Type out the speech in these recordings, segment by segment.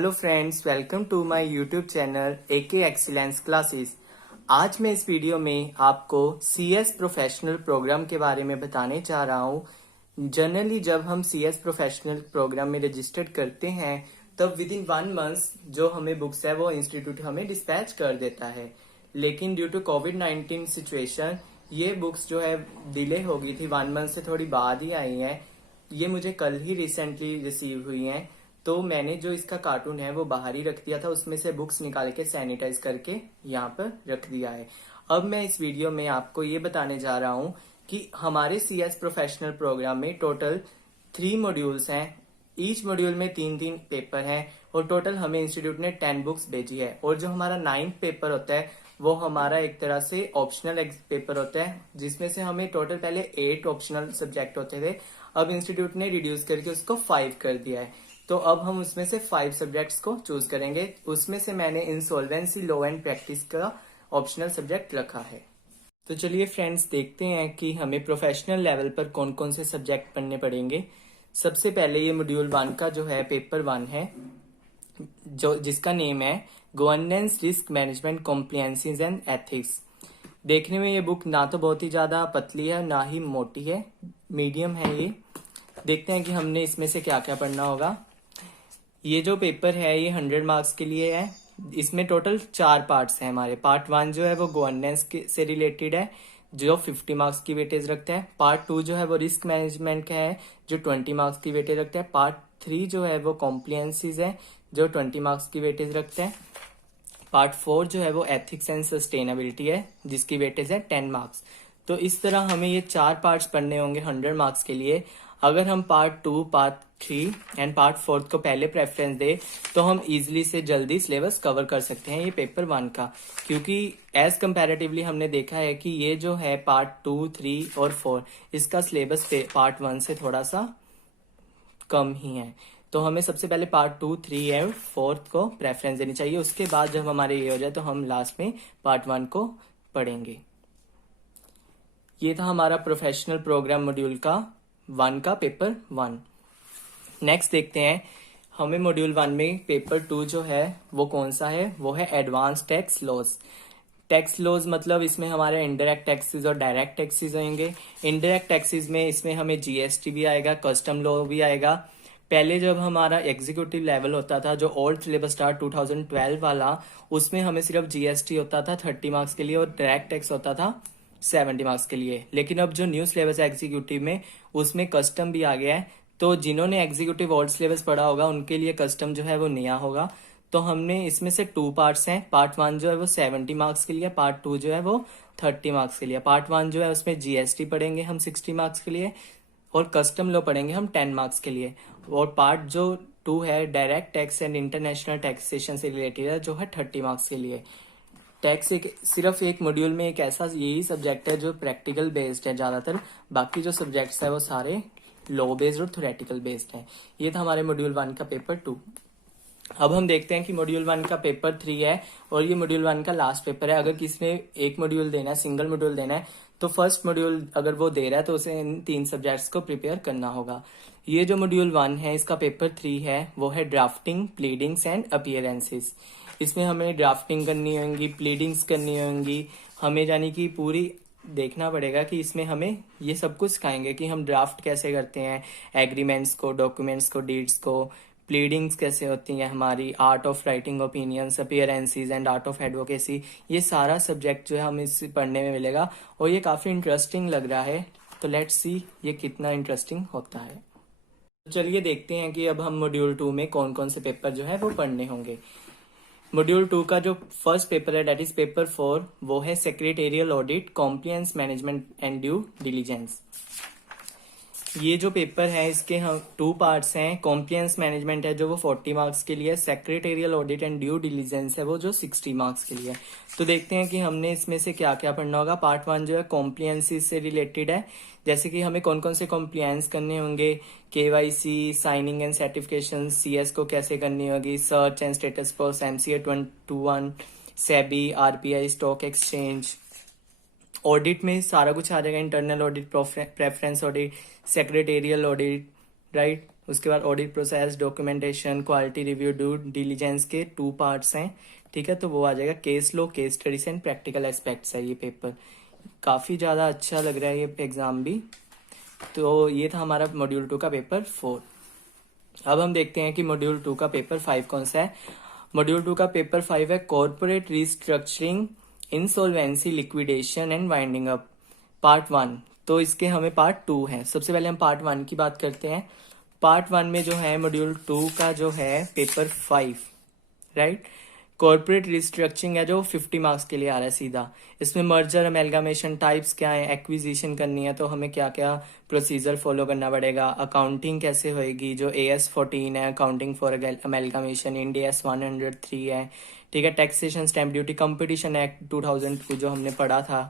Hello friends, welcome to my YouTube channel AK excellence classes. आज मैं इस video में आपको सीएस प्रोफेशनल प्रोग्राम के बारे में बताने जा रहा हूँ। जनरली जब हम सीएस प्रोफेशनल प्रोग्राम में रजिस्टर्ड करते हैं तब विद इन 1 मंथ जो हमें बुक्स है वो इंस्टीट्यूट हमें डिस्पैच कर देता है, लेकिन ड्यू टू कोविड-19 सिचुएशन ये बुक्स जो है डिले हो गई थी। 1 मंथ से थोड़ी बाद ही आई हैं। ये मुझे कल ही रिसेंटली रिसीव हुई हैं, तो मैंने जो इसका कार्टून है वो बाहर ही रख दिया था, उसमें से बुक्स निकाल के सैनिटाइज करके यहाँ पर रख दिया है। अब मैं इस वीडियो में आपको ये बताने जा रहा हूँ कि हमारे सीएस प्रोफेशनल प्रोग्राम में टोटल 3 मॉड्यूल्स हैं। ईच मॉड्यूल में 3-3 पेपर हैं और टोटल हमें इंस्टीट्यूट ने 10 बुक्स भेजी है। और जो हमारा 9th पेपर होता है वो हमारा एक तरह से ऑप्शनल पेपर होता है, जिसमें से हमें टोटल पहले 8 ऑप्शनल सब्जेक्ट होते थे। अब इंस्टीट्यूट ने रिड्यूस करके उसको 5 कर दिया है, तो अब हम उसमें से 5 सब्जेक्ट्स को चूज करेंगे। उसमें से मैंने इंसॉल्वेंसी लॉ एंड प्रैक्टिस का ऑप्शनल सब्जेक्ट रखा है। तो चलिए फ्रेंड्स, देखते हैं कि हमें प्रोफेशनल लेवल पर कौन कौन से सब्जेक्ट पढ़ने पड़ेंगे। सबसे पहले ये मॉड्यूल 1 का जो है पेपर 1 है, जो जिसका नेम है governance, risk management, compliances and ethics. देखने में ये बुक ना तो बहुत ही ज्यादा पतली है ना ही मोटी है, मीडियम है ये। देखते हैं कि हमने इसमें से क्या क्या पढ़ना होगा। ये जो पेपर है ये 100 मार्क्स के लिए है। इसमें टोटल 4 पार्ट्स हैं हमारे। पार्ट 1 जो है वो गवर्नेंस से रिलेटेड है, जो 50 मार्क्स की वेटेज रखता है। पार्ट 2 जो है वो रिस्क मैनेजमेंट का है, जो 20 मार्क्स की वेटेज रखता है। पार्ट 3 जो है वो कॉम्प्लियंसेस है, जो 20 मार्क्स की वेटेज रखता है। पार्ट 4 जो है वो एथिक्स एंड सस्टेनेबिलिटी है, जिसकी वेटेज है 10 मार्क्स। तो इस तरह हमें ये 4 पार्ट्स पढ़ने होंगे 100 मार्क्स के लिए। अगर हम पार्ट 2, पार्ट 3 एंड पार्ट 4 को पहले प्रेफरेंस दे तो हम इजीली से जल्दी सिलेबस कवर कर सकते हैं ये पेपर 1 का, क्योंकि एज कंपैरेटिवली हमने देखा है कि ये जो है पार्ट 2, 3 और 4 इसका सिलेबस पार्ट 1 से थोड़ा सा कम ही है। तो हमें सबसे पहले पार्ट 2, 3 और 4 को प्रेफरेंस देनी चाहिए। उसके बाद जब हमारे ये हो जाए तो हम लास्ट में पार्ट 1 को पढ़ेंगे। ये था हमारा प्रोफेशनल प्रोग्राम मॉड्यूल का 1 का पेपर 1। नेक्स्ट देखते हैं हमें मॉड्यूल 1 में पेपर 2 जो है वो कौन सा है। वो है advance tax laws. Tax laws मतलब इसमें हमारे इनडायरेक्ट टैक्सेस और डायरेक्ट टैक्सेस आएंगे। इनडायरेक्ट टैक्सेस में इसमें हमें जीएसटी भी आएगा, कस्टम लॉ भी आएगा। पहले जब हमारा एग्जीक्यूटिव लेवल होता था, जो ओल्ड सिलेबस था 2012 वाला, उसमें हमें सिर्फ जीएसटी होता था 30 मार्क्स के लिए और डायरेक्ट टैक्स होता था 70 मार्क्स के लिए। लेकिन अब जो न्यू सिलेबस है एग्जीक्यूटिव में, उसमें कस्टम भी आ गया है। तो जिन्होंने एग्जीक्यूटिव ओल्ड सिलेबस पढ़ा होगा उनके लिए कस्टम जो है वो नया होगा। तो हमने इसमें से 2 पार्ट्स हैं। पार्ट 1 जो है वो 70 मार्क्स के लिए, पार्ट 2 जो है वो 30 मार्क्स के लिए। पार्ट 1 जो है उसमें जीएसटी पढ़ेंगे हम 60 मार्क्स के लिए और कस्टम लॉ पढ़ेंगे हम 10 मार्क्स के लिए। और पार्ट जो 2 है direct tax and international taxation से रिलेटेड है, जो है 30 मार्क्स के लिए। टैक्स सिर्फ एक मॉड्यूल में एक ऐसा यही सब्जेक्ट है जो प्रैक्टिकल बेस्ड है ज्यादातर। बाकी जो सब्जेक्ट्स है वो सारे लॉ बेस्ड और थ्योरेटिकल बेस्ड है। ये था हमारे मॉड्यूल 1 का पेपर 2। अब हम देखते हैं कि मॉड्यूल 1 का पेपर 3 है और ये मॉड्यूल 1 का लास्ट पेपर है। अगर किसी ने एक मॉड्यूल देना है, सिंगल मॉड्यूल देना है, तो फर्स्ट मॉड्यूल अगर वो दे रहा है तो उसे इन 3 सब्जेक्ट्स को प्रिपेयर करना होगा। ये जो मॉड्यूल 1 है इसका पेपर 3 है वो है ड्राफ्टिंग, प्लीडिंग्स एंड अपीयरेंसेस। इसमें हमें ड्राफ्टिंग करनी होंगी, प्लीडिंग्स करनी होंगी। हमें यानी कि पूरी देखना पड़ेगा कि इसमें हमें ये सब कुछ सिखाएंगे कि हम ड्राफ्ट कैसे करते हैं एग्रीमेंट्स को, डॉक्यूमेंट्स को, डीड्स को। प्लीडिंग्स कैसे होती हैं हमारी, art of writing opinions, appearances and art of advocacy. ये सारा सब्जेक्ट जो है हमें इस पढ़ने में मिलेगा और ये काफी इंटरेस्टिंग लग रहा है। तो लेट्स सी ये कितना इंटरेस्टिंग होता है। चलिए देखते हैं कि अब हम मॉड्यूल 2 में कौन कौन से पेपर जो है वो पढ़ने होंगे। मॉड्यूल 2 का जो फर्स्ट पेपर है दैट इज पेपर 4, वो है secretarial audit, compliance management and due diligence. ये जो पेपर है इसके हम 2 पार्ट्स हैं। कॉम्प्लियंस मैनेजमेंट है जो वो 40 मार्क्स के लिए, secretarial audit and due diligence है वो जो 60 मार्क्स के लिए। तो देखते हैं कि हमने इसमें से क्या क्या पढ़ना होगा। पार्ट 1 जो है कॉम्प्लियंस से रिलेटेड है, जैसे कि हमें कौन कौन से कॉम्प्लियंस करने होंगे, KYC, signing and certification, CS को कैसे करनी होगी, search and status post, MCA 21, SEBI, RBI, stock exchange. Audit में सारा कुछ आ जाएगा, internal audit, preference audit, secretarial audit, right. उसके बाद audit process, documentation, quality review, due diligence के 2 पार्ट्स हैं, ठीक है। तो वो आ जाएगा case low, case studies and practical aspects है ये पेपर। काफी ज्यादा अच्छा लग रहा है ये एग्जाम भी। तो ये था हमारा मॉड्यूल 2 का पेपर 4। अब हम देखते हैं कि मॉड्यूल 2 का पेपर 5 कौन सा है। मॉड्यूल 2 का पेपर 5 है corporate restructuring, insolvency, liquidation and winding up, part 1। तो इसके हमें पार्ट 2 है। सबसे पहले हम पार्ट 1 की बात करते हैं। पार्ट 1 में जो है मॉड्यूल 2 का जो है पेपर 5, राइट, कॉर्पोरेट रिस्ट्रक्चरिंग है जो 50 मार्क्स के लिए आ रहा है सीधा। इसमें मर्जर, अमेलगामेशन, टाइप्स क्या है, एक्विजिशन करनी है तो हमें क्या क्या प्रोसीजर फॉलो करना पड़ेगा, अकाउंटिंग कैसे होएगी, जो AS 14 है अकाउंटिंग फॉर अमेलगामेशन, इंड AS 103 है, ठीक है। Taxation, stamp duty, competition act 2002 जो हमने पढ़ा था,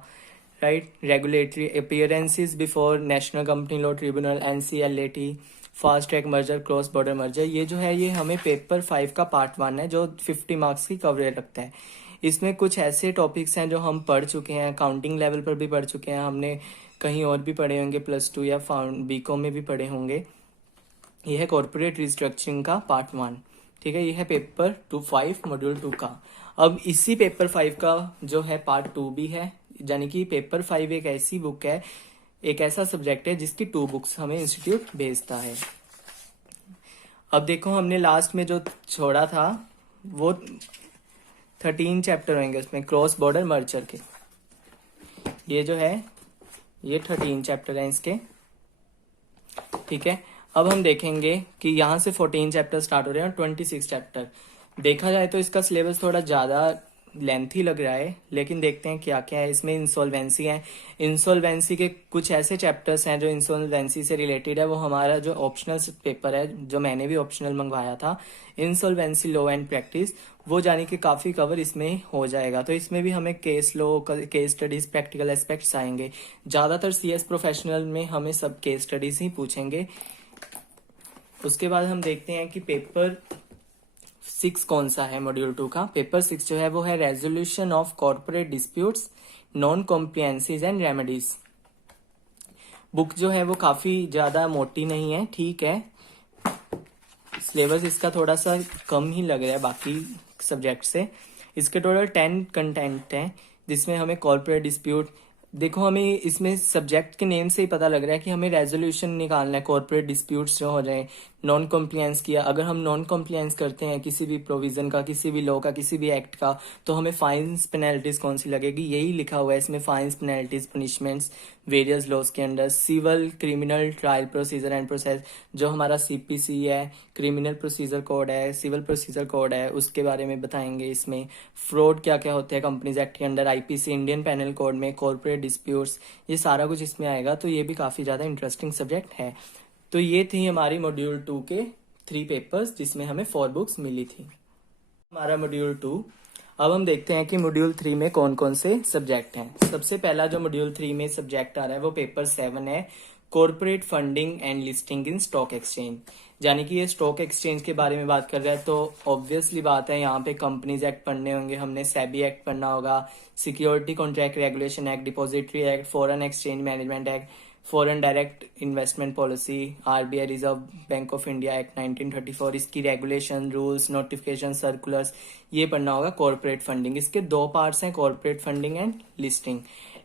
right. Regulatory appearances before national company law tribunal, NCLAT, fast track merger, cross border merger, ये जो है ये हमें पेपर 5 का पार्ट 1 है जो 50 मार्क्स की कवरेज रखता है। इसमें कुछ ऐसे टॉपिक्स हैं जो हम पढ़ चुके हैं, अकाउंटिंग लेवल पर भी पढ़ चुके हैं, हमने कहीं और भी पढ़े होंगे, +2 या BCom में भी पढ़े होंगे। ये है कॉर्पोरेट रिस्ट्रक्चरिंग का पार्ट 1, ठीक है। ये है पेपर 5 मॉड्यूल 2 का। अब इसी पेपर 5 का जो है पार्ट 2 भी है, यानी कि पेपर 5 एक ऐसी बुक है, एक ऐसा सब्जेक्ट है जिसकी 2 बुक्स हमें इंस्टीट्यूट भेजता है। अब देखो हमने लास्ट में जो छोड़ा था वो 13 चैप्टर होंगे उसमें, क्रॉस बॉर्डर मर्जर के। ये जो है ये 13 चैप्टर हैं इसके, ठीक है। अब हम देखेंगे कि यहाँ से 14 चैप्टर स्टार्ट हो रहे हैं और 26 चैप्टर। देखा जाए तो इसका सिलेबस थोड़ा ज्यादा लेंथी लग रहा है, लेकिन देखते हैं क्या क्या है इसमें। इंसॉल्वेंसी है, इंसॉल्वेंसी के कुछ ऐसे चैप्टर्स हैं जो इंसॉल्वेंसी से रिलेटेड है, वो हमारा जो ऑप्शनल पेपर है जो मैंने भी ऑप्शनल मंगवाया था, इंसॉल्वेंसी लॉ एंड प्रैक्टिस, वो जाने के काफी कवर इसमें हो जाएगा। तो इसमें भी हमें case law, case studies, practical aspects आएंगे। ज्यादातर CS प्रोफेशनल में हमें सब केस स्टडीज ही पूछेंगे। उसके बाद हम देखते हैं कि पेपर 6 कौन सा है मॉड्यूल 2 का। पेपर 6 जो है वो है resolution of corporate disputes, non comprehensive and remedies. Book जो है वो काफी ज्यादा मोटी नहीं है, ठीक है। सिलेबस इसका थोड़ा सा कम ही लग रहा है बाकी सब्जेक्ट से। इसके टोटल 10 कंटेंट हैं जिसमें हमें कॉर्पोरेट डिस्प्यूट, देखो हमें इसमें सब्जेक्ट के नेम से ही पता लग रहा है कि हमें रेजोल्यूशन निकालना है कॉर्पोरेट डिस्प्यूट्स जो हो रहे हैं। नॉन कॉम्प्लियंस किया, अगर हम नॉन कॉम्प्लियंस करते हैं किसी भी प्रोविजन का, किसी भी लॉ का, किसी भी एक्ट का, तो हमें फाइन्स पेनल्टीज कौन सी लगेगी, यही लिखा हुआ है इसमें, fines, penalties, punishments various laws के अंडर। Civil, criminal, trial procedure and process, जो हमारा CPC है, क्रिमिनल प्रोसीजर कोड है, सिविल प्रोसीजर कोड है, उसके बारे में बताएंगे इसमें। फ्रॉड क्या क्या होते हैं कंपनीज एक्ट के under, IPC, Indian panel code में, कॉर्पोरेट डिस्प्यूट्स, ये सारा कुछ इसमें आएगा। तो ये भी काफी ज्यादा इंटरेस्टिंग सब्जेक्ट है। तो ये थी हमारी मॉड्यूल 2 के 3 पेपर्स जिसमें हमें 4 बुक्स मिली थी। हमारा मॉड्यूल 2। अब हम देखते हैं कि मॉड्यूल 3 में कौन कौन से सब्जेक्ट हैं। सबसे पहला जो मॉड्यूल 3 में सब्जेक्ट आ रहा है वो पेपर 7 है, corporate funding and listing in stock exchange. यानी कि ये स्टॉक एक्सचेंज के बारे में बात कर रहा है, तो ऑब्वियसली बात है यहाँ पे कंपनीज एक्ट पढ़ने होंगे, हमने सेबी एक्ट पढ़ना होगा, security contract regulation act, depository act, foreign exchange management act, foreign direct investment policy, RBI reserve bank of India act 1934, इसकी रेगुलेशन, रूल्स, नोटिफिकेशन, सर्कुलर्स, ये पढ़ना होगा कॉर्पोरेट फंडिंग। इसके 2 पार्ट्स हैं, corporate funding and listing.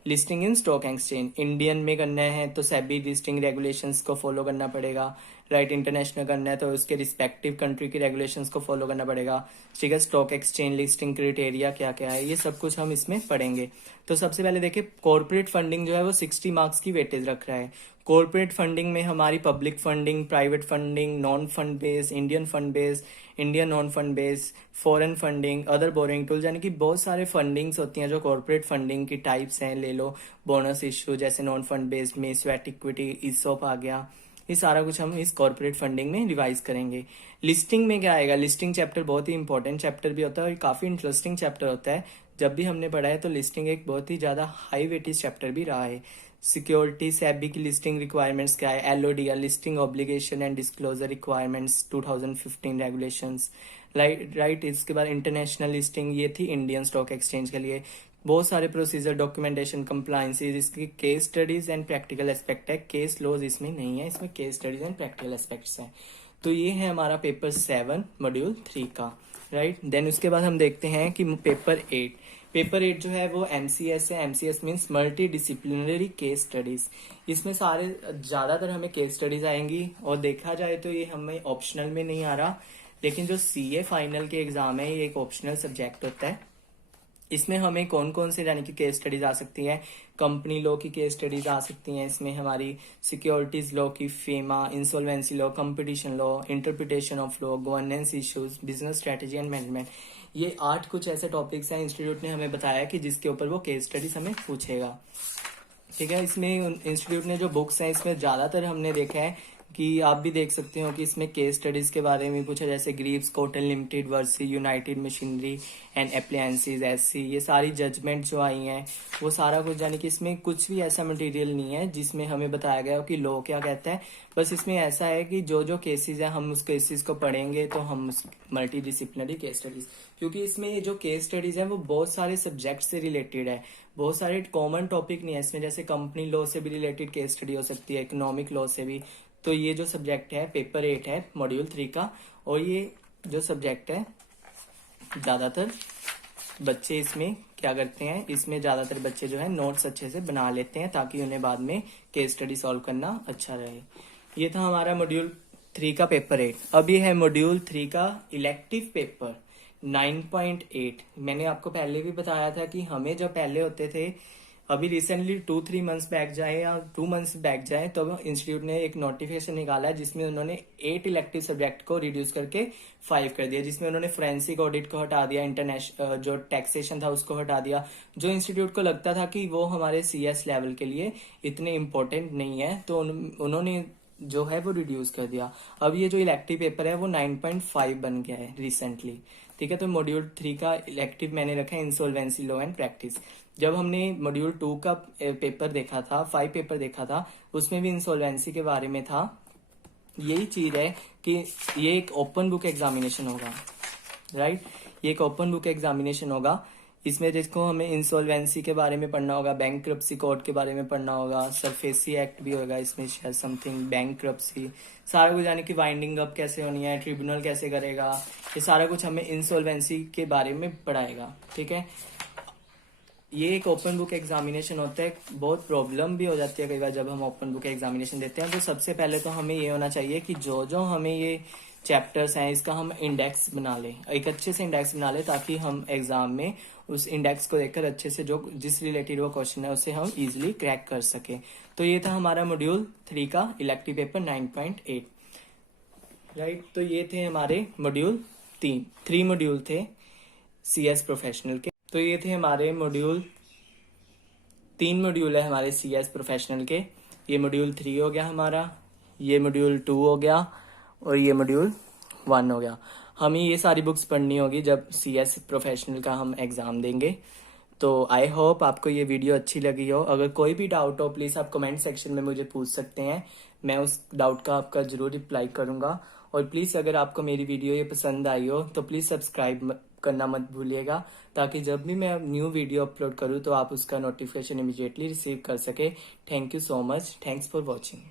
Listing in stock exchange Indian में करना है तो सेबी लिस्टिंग रेगुलेशंस को फॉलो करना पड़ेगा, राइट। इंटरनेशनल करना है तो उसके रिस्पेक्टिव कंट्री की रेगुलेशंस को फॉलो करना पड़ेगा, ठीक है। स्टॉक एक्सचेंज लिस्टिंग क्राइटेरिया क्या क्या है, ये सब कुछ हम इसमें पढ़ेंगे। तो सबसे पहले देखिए, कॉर्पोरेट फंडिंग जो है वो 60 मार्क्स की वेटेज रख रहा है। कॉर्पोरेट फंडिंग में हमारी public funding, private funding, non fund base, Indian fund base, Indian non fund base, foreign funding, other boring tool, यानी कि बहुत सारे फंडिंग्स होती हैं जो कॉर्पोरेट फंडिंग की टाइप्स हैं। ले लो बोनस इश्यू जैसे नॉन फंड बेस्ड में, स्वेट इक्विटी, ईसॉप आ गया, ये सारा कुछ हम इस कॉर्पोरेट फंडिंग में रिवाइज करेंगे। लिस्टिंग में क्या आएगा, लिस्टिंग चैप्टर बहुत ही इंपॉर्टेंट चैप्टर भी होता है और काफी इंटरेस्टिंग चैप्टर होता है। जब भी हमने पढ़ा है तो लिस्टिंग एक बहुत ही ज्यादा हाई वेटेज चैप्टर भी रहा है। सिक्योरिटी, सेबी की लिस्टिंग रिक्वायरमेंट्स क्या है, LODR, listing obligation and disclosure requirements 2015 regulations, right. इसके बाद इंटरनेशनल लिस्टिंग, ये थी इंडियन स्टॉक एक्सचेंज के लिए। बहुत सारे प्रोसीजर, डॉक्यूमेंटेशन, कंप्लायंसेस, इसकी case studies and practical aspect है। केस लॉज इसमें नहीं है, इसमें case studies and practical aspects हैं। तो ये है हमारा पेपर 7 मॉड्यूल 3 का, राइट। देन उसके बाद हम देखते हैं कि पेपर 8 जो है वो MCS है। MCS means multi disciplinary case studies. इसमें सारे ज्यादातर हमें केस स्टडीज आएंगी, और देखा जाए तो ये हमें ऑप्शनल में नहीं आ रहा, लेकिन जो CA फाइनल के एग्जाम है ये एक ऑप्शनल सब्जेक्ट होता है। इसमें हमें कौन कौन से यानी कि केस स्टडीज आ सकती हैं, कंपनी लॉ की केस स्टडीज आ सकती हैं, इसमें हमारी सिक्योरिटीज लॉ की, FEMA, insolvency law, competition law, interpretation of law, governance issues, business strategy and management. ये 8 कुछ ऐसे टॉपिक्स हैं इंस्टीट्यूट ने हमें बताया कि जिसके ऊपर वो केस स्टडीज हमें पूछेगा, ठीक है। इसमें इंस्टीट्यूट ने जो बुक्स हैं इसमें ज्यादातर हमने देखा है कि आप भी देख सकते हो कि इसमें केस स्टडीज के बारे में पूछा, जैसे ग्रीव्स कॉटन लिमिटेड वर्सी United machinery and appliances SC, ये सारी जजमेंट जो आई हैं वो सारा कुछ, यानी कि इसमें कुछ भी ऐसा मटेरियल नहीं है जिसमें हमें बताया गया हो कि लॉ क्या कहता है। बस इसमें ऐसा है कि जो जो केसेस है हम उस केसेस को पढ़ेंगे तो हम मल्टी डिसिप्लिनरी केस स्टडीज, क्योंकि इसमें जो केस स्टडीज है वो बहुत सारे सब्जेक्ट से रिलेटेड है, बहुत सारे कॉमन टॉपिक नहीं है इसमें। जैसे कंपनी लॉ से भी रिलेटेड केस स्टडी हो सकती है, इकोनॉमिक लॉ से भी। तो ये जो सब्जेक्ट है पेपर 8 है मॉड्यूल 3 का, और ये जो सब्जेक्ट है ज्यादातर बच्चे इसमें क्या करते हैं, इसमें ज्यादातर बच्चे जो है नोट्स अच्छे से बना लेते हैं ताकि उन्हें बाद में केस स्टडी सॉल्व करना अच्छा रहे। ये था हमारा मॉड्यूल 3 का पेपर 8। अब ये है मॉड्यूल 3 का इलेक्टिव पेपर 9.8। मैंने आपको पहले भी बताया था कि हमें जब पहले होते थे, अभी रिसेंटली 2-3 मंथ्स बैक जाए या 2 मंथ्स बैक जाए, तो इंस्टीट्यूट ने एक नोटिफिकेशन निकाला है जिसमें उन्होंने 8 इलेक्टिव सब्जेक्ट को रिड्यूस करके 5 कर दिया, जिसमें उन्होंने फोरेंसिक ऑडिट को हटा दिया, इंटरनेशनल जो टैक्सेशन था उसको हटा दिया। जो इंस्टीट्यूट को लगता था कि वो हमारे CS लेवल के लिए इतने इम्पोर्टेंट नहीं है, तो उन्होंने जो है वो रिड्यूस कर दिया। अब ये जो इलेक्टिव पेपर है वो 9.5 बन गया है रिसेंटली, ठीक है। तो मॉड्यूल 3 का इलेक्टिव मैंने रखा है इंसॉल्वेंसी लॉ एंड प्रैक्टिस। जब हमने मॉड्यूल 2 का पेपर देखा था, 5 पेपर देखा था, उसमें भी इंसॉल्वेंसी के बारे में था। यही चीज है कि ये एक ओपन बुक एग्जामिनेशन होगा, राइट। ये एक ओपन बुक एग्जामिनेशन होगा। इसमें जिसको हमें इंसॉल्वेंसी के बारे में पढ़ना होगा, बैंकरप्सी कोड के बारे में पढ़ना होगा, सरफेसी एक्ट भी होगा इसमें शायद समथिंग, बैंकरप्सी, सारा कुछ, यानी कि वाइंडिंग अप कैसे होनी है, ट्रिब्यूनल कैसे करेगा, ये सारा कुछ हमें इंसॉल्वेंसी के बारे में पढ़ाएगा, ठीक है। ये एक ओपन बुक एग्जामिनेशन होता है। बहुत प्रॉब्लम भी हो जाती है कई बार जब हम ओपन बुक एग्जामिनेशन देते हैं। तो सबसे पहले तो हमें ये होना चाहिए कि जो जो हमें ये चैप्टर्स हैं इसका हम इंडेक्स बना लें, एक अच्छे से इंडेक्स बना लें, ताकि हम एग्जाम में उस इंडेक्स को देखकर अच्छे से जो जिस रिलेटेड वो क्वेश्चन है उसे हम इजीली क्रैक कर सके। तो ये था हमारा मॉड्यूल 3 का इलेक्टिव पेपर 9.8, राइट। तो ये थे हमारे मॉड्यूल 3 मॉड्यूल थे CS प्रोफेशनल के। तो ये थे हमारे मॉड्यूल 3 मॉड्यूल है हमारे CS प्रोफेशनल के। ये मॉड्यूल 3 हो गया हमारा, ये मॉड्यूल 2 हो गया, और ये मॉड्यूल 1 हो गया। हमें ये सारी बुक्स पढ़नी होगी जब CS प्रोफेशनल का हम एग्जाम देंगे। तो आई होप आपको ये वीडियो अच्छी लगी हो। अगर कोई भी डाउट हो प्लीज आप कमेंट सेक्शन में मुझे पूछ सकते हैं, मैं उस डाउट का आपका जरूर रिप्लाई करूंगा। और प्लीज अगर आपको मेरी वीडियो ये पसंद आई हो तो प्लीज सब्सक्राइब करना मत भूलिएगा, ताकि जब भी मैं न्यू वीडियो अपलोड करूं तो आप उसका नोटिफिकेशन इमीडिएटली रिसीव कर सके। Thank you so much, thanks for watching.